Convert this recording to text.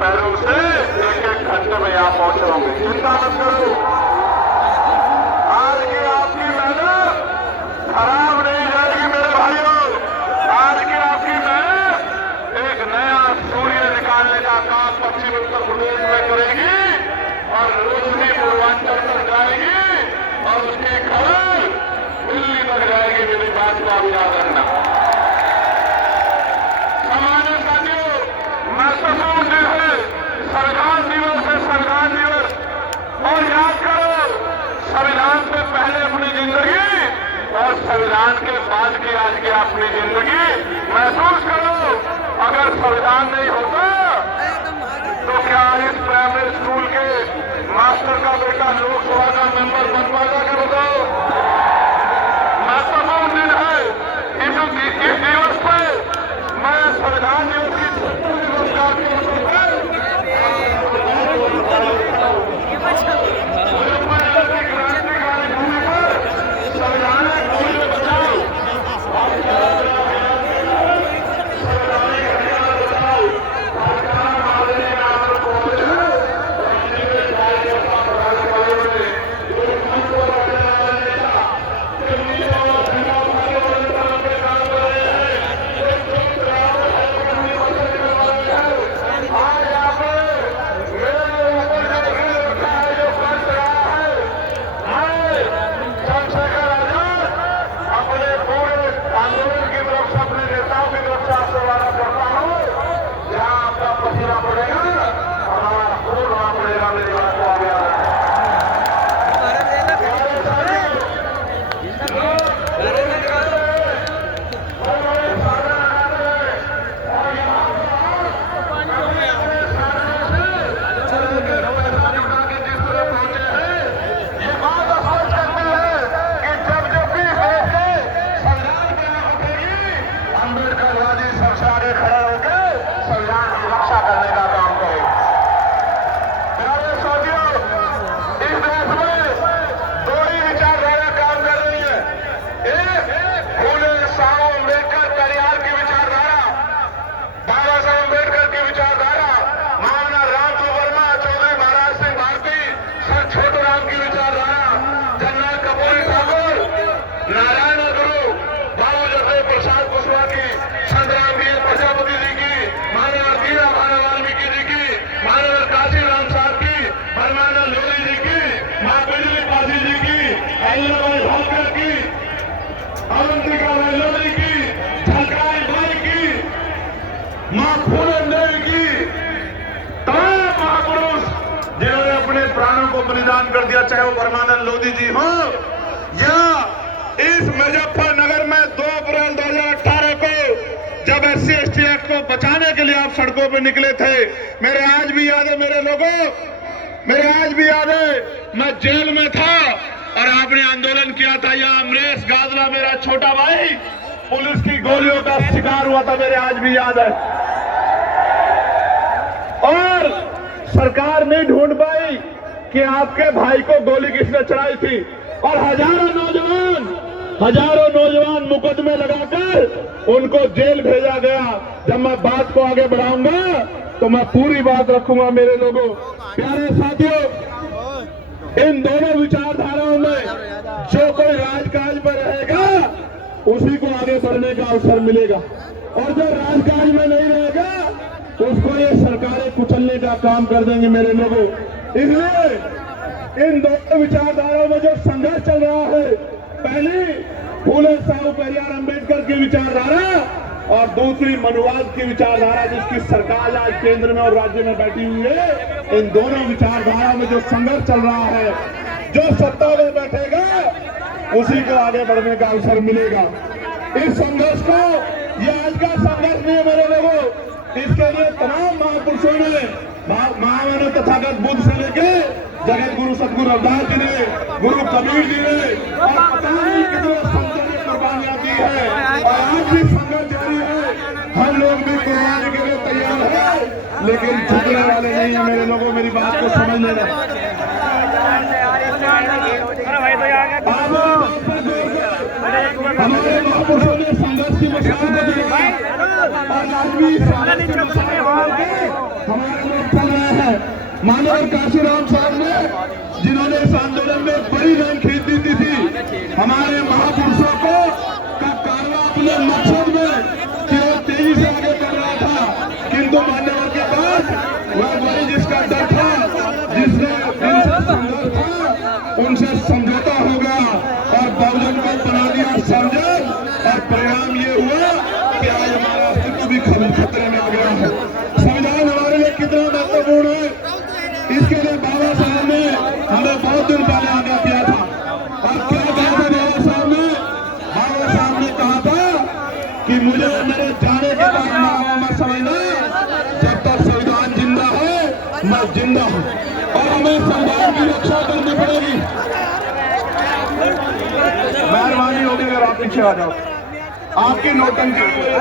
पैरों से एक एक घंटे में यहाँ पहुंचे होंगे। चिंता मत करो, आज की आपकी मेहनत खराब नहीं जाएगी मेरे भाइयों। आज की आपकी मेहनत एक नया सूर्य निकालने का काम पश्चिम उत्तर प्रदेश में करेगी और रोशनी पूर्वांचल तक जाएगी और उसकी खबर दिल्ली तक जाएगी। मेरी बात को आप याद रखना। सामान्य साथियों, महत्वपूर्ण दिन है संविधान दिवस है, संविधान दिवस। और याद करो, संविधान से पहले अपनी जिंदगी और संविधान के बाद की आज की अपनी जिंदगी महसूस करो। अगर संविधान नहीं होता तो क्या इस प्राइमरी स्कूल के मास्टर का बेटा लोकसभा का मेंबर बन पाएगा? क्या बताओ? महत्वपूर्ण दिन है। इस दिवस पर मैं संविधान दिवस की नमस्कार की क्रांतिकारी भूमि पर संविधान बलिदान कर दिया, चाहे वो परमानंद लोधी जी हो या इस मुजफ्फरनगर में 2 अप्रैल 2018 को जब SC ST एक्ट को बचाने के लिए आप सड़कों पे निकले थे। मेरे आज भी याद है, मेरे लोगों, मेरे आज भी याद है, मैं जेल में था और आपने आंदोलन किया था। यहाँ अमरेश गाजला मेरा छोटा भाई पुलिस की गोलियों का शिकार हुआ था, मेरे आज भी याद है। और सरकार नहीं ढूंढ पाई कि आपके भाई को गोली किसने चलाई थी और हजारों नौजवान मुकदमे लगाकर उनको जेल भेजा गया। जब मैं बात को आगे बढ़ाऊंगा तो मैं पूरी बात रखूंगा। मेरे लोगों, प्यारे साथियों, इन दोनों विचारधाराओं में जो कोई राजकाज पर रहेगा उसी को आगे बढ़ने का अवसर मिलेगा और जो राजकाज में नहीं रहेगा उसको ये सरकारें कुचलने का काम कर देंगे। मेरे लोगों, इसलिए इन दोनों विचारधाराओं में जो संघर्ष चल रहा है, पहली फूले साहू पेरियार अंबेडकर की विचारधारा और दूसरी मनुवाद की विचारधारा जिसकी सरकार आज केंद्र में और राज्य में बैठी हुई है, इन दोनों विचारधारा में जो संघर्ष चल रहा है, जो सत्ता में बैठेगा उसी को आगे बढ़ने का अवसर मिलेगा। इस संघर्ष को, ये आज का संघर्ष नहीं है मेरे लोगों, इसके लिए तमाम महापुरुषों ने, महामानव तथागत बुद्ध से लेके जगत गुरु सतगुरु रविदास जी ने, गुरु कबीर जी ने और पता नहीं कितने संतों ने कुर्बानियां दी है और आज भी संघर्ष जारी है। हम लोग भी कुर्बानी के लिए तैयार हैं, लेकिन झुकने वाले नहीं है मेरे लोगों। मेरी बात को समझ लेना। हमारे महापुरुषों ने संघर्ष की मिसाल दी और आज भी हमारे मानव काशीराम साहब ने, जिन्होंने इस आंदोलन में बड़ी लाइन खींच दी थी, हमारे महापुरुषों को का कारवा अपने मकसद में कि वो तेजी से आगे बढ़ रहा था, किंतु मान्यवर के बाद वह वही जिसका डर था, जिसने जिनसे संघर्ष था, उनसे समझौता हो गया और बहुजन को बना दिया समझन, और परिणाम ये हुआ कि आज हमारा अस्तित्व भी खतरे में आ गया है। संविधान हमारे लिए कितना महत्वपूर्ण है, इसके लिए बाबा साहब ने हमें बहुत दिन पहले आगे किया था। और क्या कहा था बाबा साहब ने? बाबा साहब ने कहा था कि मुझे मेरे जाने के बाद मारा मत समझना, जब तक संविधान जिंदा है मैं जिंदा हूँ, और हमें संविधान की रक्षा करनी पड़ेगी। मेहरबानी होगी अगर आप पीछे आ जाओ, आपकी नौटंकी